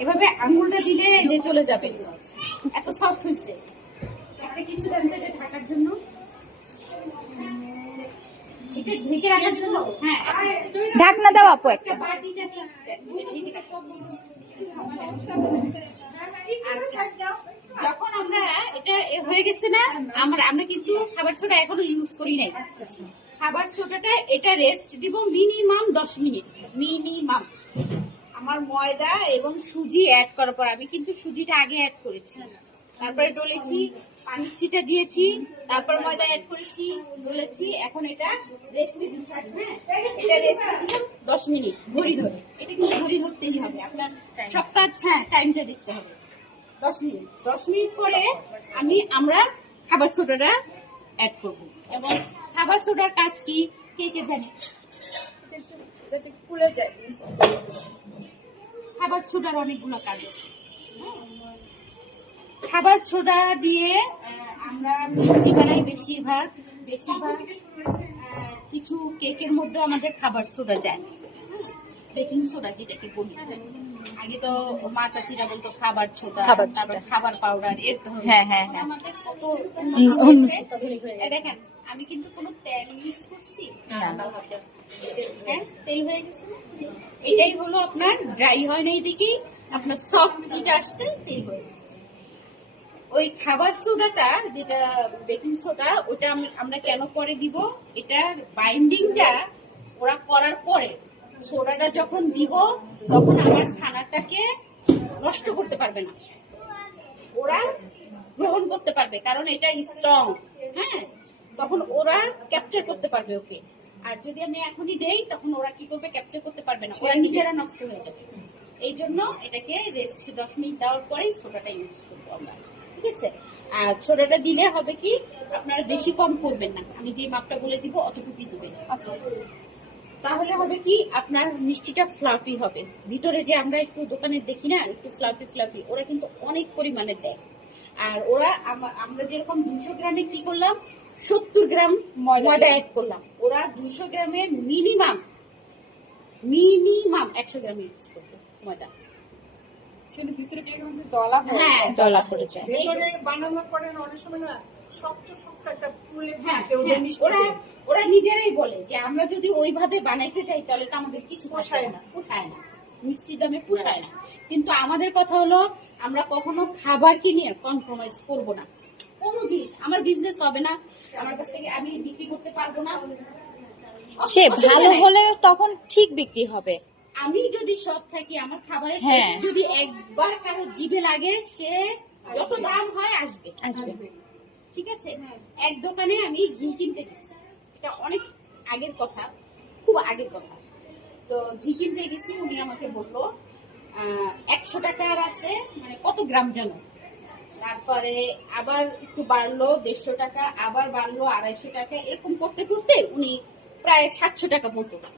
এভাবে আঙ্গুলটা দিলে যে চলে যাবে, এত সফট হয়েছে। একটা কিছু দেন তো এটা ঢাকার জন্য, এটা ঢেকে রাখার জন্য। হ্যাঁ, ঢাকনা দাও আপু একটা। আচ্ছা, যখন আমরা এটা হয়ে গেছে না, আমরা কিন্তু খাবার সোডা এখনো ইউজ করি নাই। খাবার সোডাটা এটা রেস্ট দিব মিনিমাম 10 মিনিট। মিনিমাম আমার ময়দা এবং সুজি অ্যাড করার পর, আমি কিন্তু সুজিটা আগে অ্যাড করেছি, তারপরে ডলেছি, পানি ছিটা দিয়েছি, তারপর ময়দা অ্যাড করেছি, ডলেছি। এখন এটা রেস্টে দিচ্ছি। হ্যাঁ, এটা রেস্টে দিলাম 10 মিনিট ঘড়ি ধরে। এটা কিন্তু ঘড়ি ধরতেই হবে আপনার সব কাজ। হ্যাঁ, টাইমটা দেখতে হবে। 10 মিনিট। 10 মিনিট পরে আমরা খাবার সোডাটা অ্যাড করব। এবং খাবার সোডার কাজ কি কে কে জানে? যাতে ফুলে যায়। খাবার সোডার অনেকগুলো কাজ আছে। খাবার সোডা দিয়ে আমরা মিষ্টি বানাই বেশিরভাগ। কিছু কেকের মধ্যে আমাদের খাবার সোডা যায়, বেকিং সোডা যেটাকে বলি। আগে তো মা চাচিরা বলতো খাবার সোডা, তারপর খাবার পাউডার, এর ধরনের। আমাদের কত দেখেন, আমি কিন্তু কোনো তেল ইউজ করছি না, তেল হয়ে গেছে। এটাই হলো আপনার ড্রাই হয় না, এদিকেই আপনার সফট এটা আসছে, তেল হয়ে গেছে। ওই খাবার সোডাটা যেটা বেকিং সোডা, ওটা আমরা কেন পরে দিব? এটার বাইন্ডিংটা ওরা করার পরে সোডাটা যখন দিব, তখন আমার ছানাটাকে নষ্ট করতে পারবে না, ওরা গ্রহণ করতে পারবে, কারণ এটা স্ট্রং। হ্যাঁ, তখন ওরা ক্যাপচার করতে পারবে ওকে। আর যদি আমি এখনই দেই, তখন ওরা কি করবে? ক্যাপচার করতে পারবে না, ওরা নিজেরা নষ্ট হয়ে যাবে। এই জন্য এটাকে রেস্ট 10 মিনিট দেওয়ার পরেই সোডাটা ইউজ করবো আমরা। ঠিক আছে? আর সোডাটা দিলে হবে কি, আপনারা বেশি কম করবেন না, আমি যে মাপটা বলে দিব অতটুকুই দিবেন। আচ্ছা, তাহলে হবে কি, আপনার মিষ্টিটা ফ্লাফি হবে। ভিতরে যে আমরা একটু দোকানে দেখি না, একটু ফ্লাফি ফ্লাফি, ওরা কিন্তু অনেক পরিমাণে দেয়। আর ওরা আমরা যেরকম 200 গ্রামে কি করলাম, 70 গ্রাম ময়দা অ্যাড করলাম। ওরা 200 গ্রামের মিনিমাম 100 গ্রাম ইউজ করবে ময়দা। ভিতরে দলা হয়। হ্যাঁ, দলা পড়ে যায়। বানানোর পরে অনেক সময় না শক্ত শক্ত একটা ফুলে। হ্যাঁ, ওরা নিজেরাই বলে যে আমরা যদি ওইভাবে বানাইতে চাই, তাহলে তো আমাদের কিছু পোষায় না, মিষ্টির দামে পোষায় না। কিন্তু আমাদের কথা হলো, আমরা কখনো খাবারকে নিয়ে কম্প্রোমাইজ করব না। কোনো জিনিস আমার বিজনেস হবে না, আমার কাছ থেকে আমি বিক্রি করতে পারবো না। সে ভালো হলে তখন ঠিক বিক্রি হবে। আমি যদি সৎ থাকি, আমার খাবারের টেস্ট যদি একবার কারো জিভে লাগে, সে যত দাম হয় আসবে। ঠিক আছে? এক দোকানে আমি ঘি কিনতে গেছি, এটা অনেক আগের কথা, খুব আগের কথা। তো ঘি কিনতে গেছি, উনি আমাকে বললো 100 টাকার আছে, মানে কত গ্রাম জানো। তারপরে আবার একটু বাড়লো 150 টাকা, আবার বাড়লো 250 টাকা, এরকম করতে করতে উনি প্রায় 700 টাকা মতো